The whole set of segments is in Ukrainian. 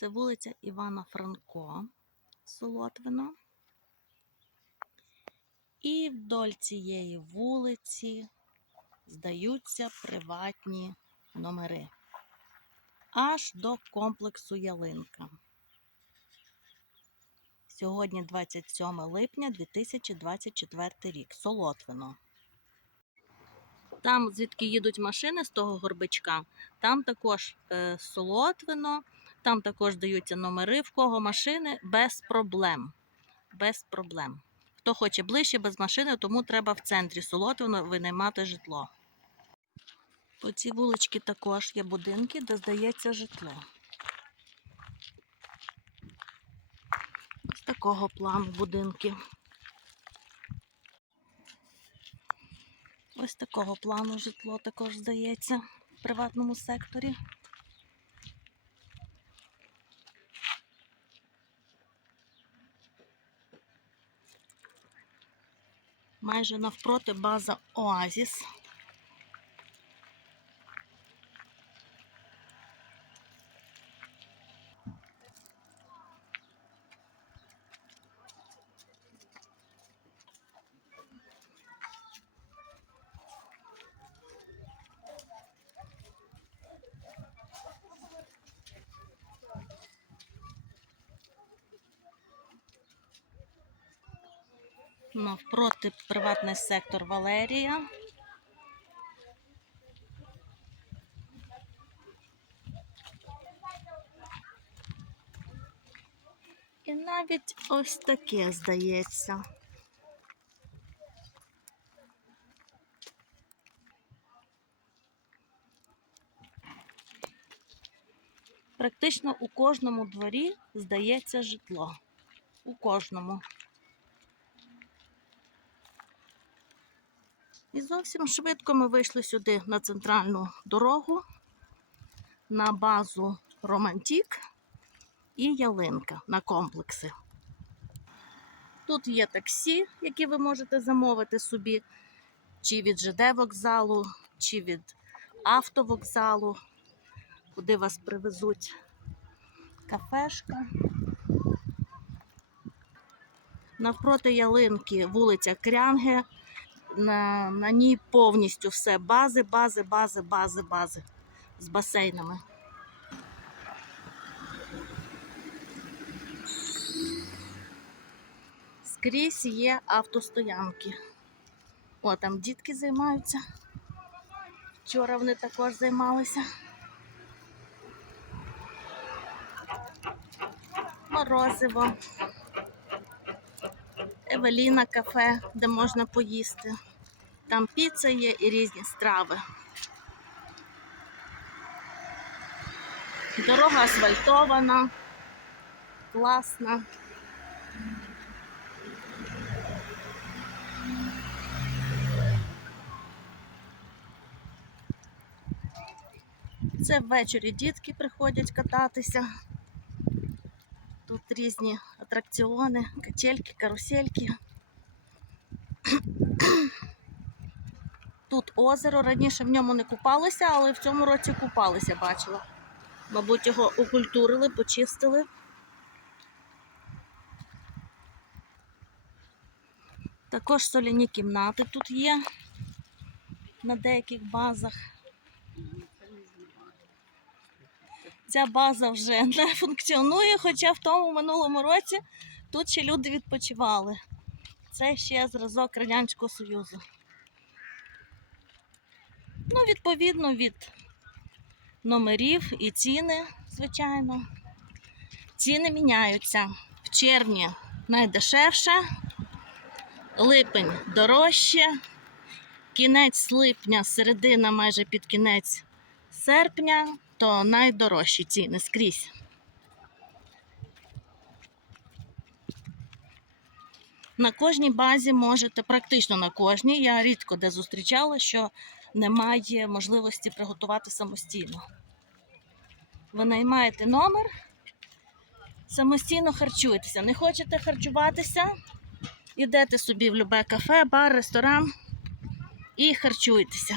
Це вулиця Івана Франко, Солотвино. І вдоль цієї вулиці здаються приватні номери. Аж до комплексу Ялинка. Сьогодні 27 липня 2024 рік. Солотвино. Там, звідки їдуть машини з того горбичка, там також е, солотвино, там також даються номери, в кого машини без проблем. Без проблем. Хто хоче ближче без машини, тому треба в центрі Солотвино винаймати житло. По цій вуличці також є будинки, де здається житло. Ось такого плану будинки. Ось такого плану житло також здається в приватному секторі. Майже навпроти база Оазіс. Навпроти приватний сектор Валерія. І навіть ось таке здається. Практично у кожному дворі здається житло. У кожному. І зовсім швидко ми вийшли сюди на центральну дорогу, на базу Романтік і ялинка на комплекси. Тут є таксі, які ви можете замовити собі, чи від ЖД вокзалу, чи від автовокзалу, куди вас привезуть кафешка. Навпроти ялинки вулиця Крянге. На, на ній повністю все бази, бази, бази, бази, бази з басейнами. Скрізь є автостоянки. О, там дітки займаються. Вчора вони також займалися. Морозиво. Евеліна кафе, де можна поїсти. Там піца є і різні страви. Дорога асфальтована, класна. Це ввечері дітки приходять кататися. Тут різні атракціони, качельки, карусельки. Тут озеро. Раніше в ньому не купалися, але в цьому році купалися, бачила. Мабуть, його окультурили, почистили. Також соляні кімнати тут є на деяких базах. Ця база вже не функціонує, хоча в тому минулому році тут ще люди відпочивали. Це ще зразок Радянського Союзу. Ну, відповідно від номерів і ціни, звичайно. Ціни міняються. В червні найдешевше, липень дорожче, кінець липня, середина майже під кінець серпня, то найдорожчі ціни скрізь. На кожній базі можете, практично на кожній, я рідко де зустрічала, що немає можливості приготувати самостійно. Ви наймаєте номер, самостійно харчуєтеся. Не хочете харчуватися, йдете собі в любе кафе, бар, ресторан і харчуєтеся.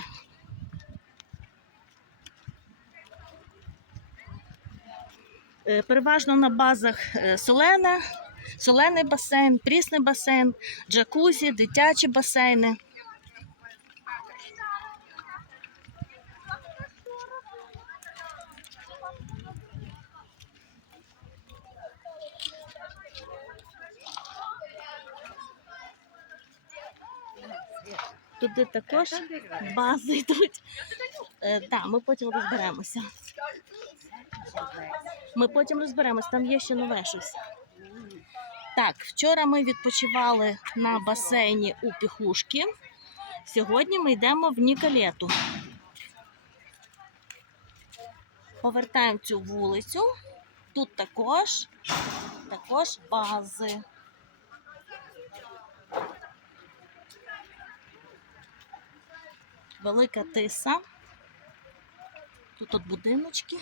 Переважно на базах е, солене, солений басейн, прісний басейн, джакузі, дитячі басейни. Туди також бази йдуть. Так, ми потім розберемося. Ми потім розберемось, там є ще нове щось. Так, вчора ми відпочивали на басейні у Піхушки. Сьогодні ми йдемо в Ніколету. Повертаємо цю вулицю. Тут також, також бази. Велика тиса. Тут от будиночки.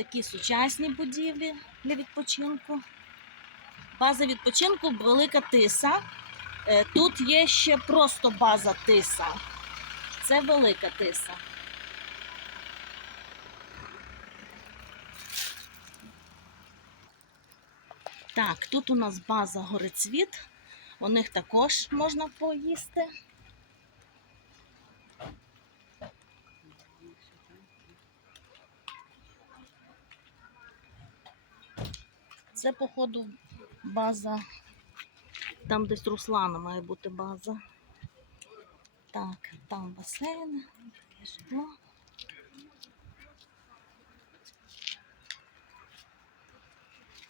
Такі сучасні будівлі для відпочинку. База відпочинку велика тиса. Е, Тут є ще просто база тиса. Це велика тиса. Так, тут у нас база горецвіт. У них також можна поїсти. Це, походу, база. Там десь Руслана має бути база. Так, там басейн. Житло.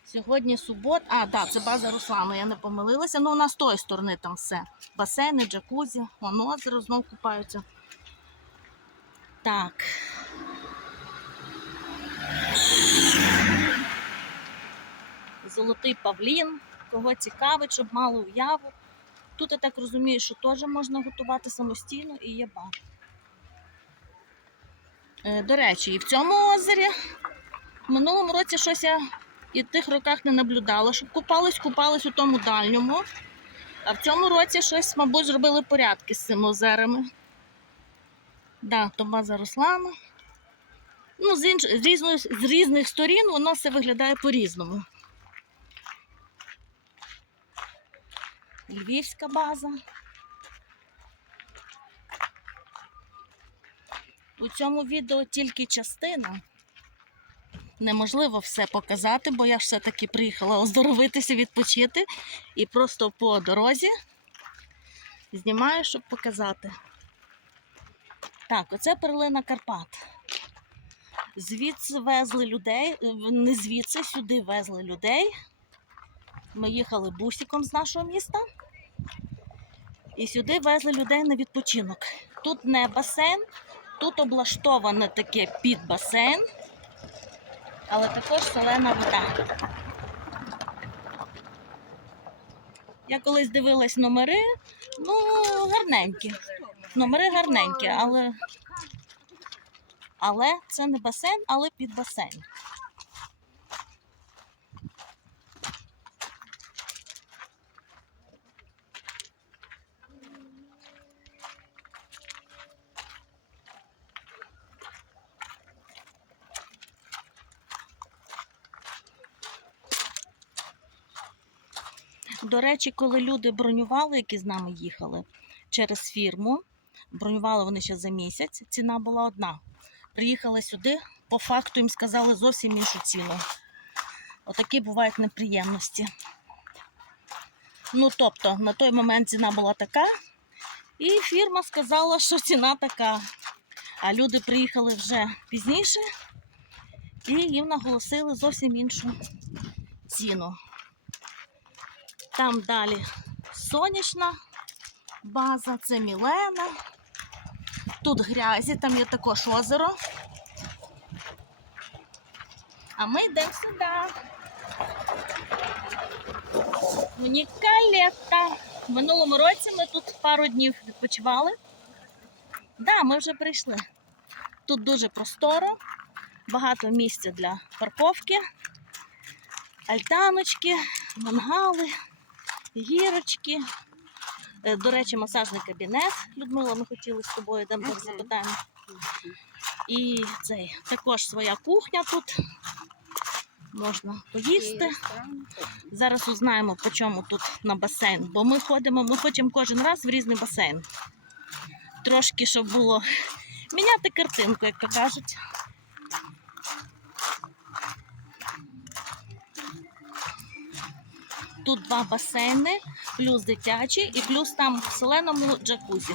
Сьогодні субот. А, так, це база Руслана, я не помилилася. Ну, у нас з тої сторони там все. Басейни, джакузі, вон озеро знов купаються. Так. Золотий павлін. Кого цікавить, щоб мали уяву. Тут я так розумію, що теж можна готувати самостійно і є бар. Е, До речі, і в цьому озері в минулому році щось я і в тих роках не наблюдала, щоб купались, купались у тому дальньому. А в цьому році щось, мабуть, зробили порядки з цими озерами. Да, то база Руслана. Ну, з, інш... з, різної... з різних сторін воно все виглядає по-різному. Львівська база. У цьому відео тільки частина. Неможливо все показати, бо я все-таки приїхала оздоровитися, відпочити. І просто по дорозі знімаю, щоб показати. Так, оце перлина Карпат. Звідси везли людей, не звідси, сюди везли людей. Ми їхали бусиком з нашого міста. І сюди везли людей на відпочинок. Тут не басейн, тут облаштоване таке під басейн, але також солена вода. Я колись дивилась номери, ну, гарненькі. Номери гарненькі, але, але це не басейн, але під басейн. До речі, коли люди бронювали, які з нами їхали через фірму, бронювали вони ще за місяць, ціна була одна. Приїхали сюди, по факту їм сказали зовсім іншу ціну. Отакі бувають неприємності. Ну, тобто, на той момент ціна була така, і фірма сказала, що ціна така. А люди приїхали вже пізніше і їм наголосили зовсім іншу ціну. Там далі сонячна база, це Мілена. Тут грязі, там є також озеро. А ми йдемо сюди. В Ніколета. В минулому році ми тут пару днів відпочивали. Так, да, ми вже прийшли. Тут дуже просторо, багато місця для парковки, альтаночки, мангали гірочки, Е, До речі, масажний кабінет. Людмила, ми хотіли з тобою так Мгм. запитаємо. І цей також своя кухня тут. Можна поїсти. Зараз узнаємо, по чому тут на басейн. Бо ми ходимо, ми хочемо кожен раз в різний басейн. Трошки, щоб було міняти картинку, як то кажуть. Тут два басейни, плюс дитячий і плюс там в зеленому джакузі.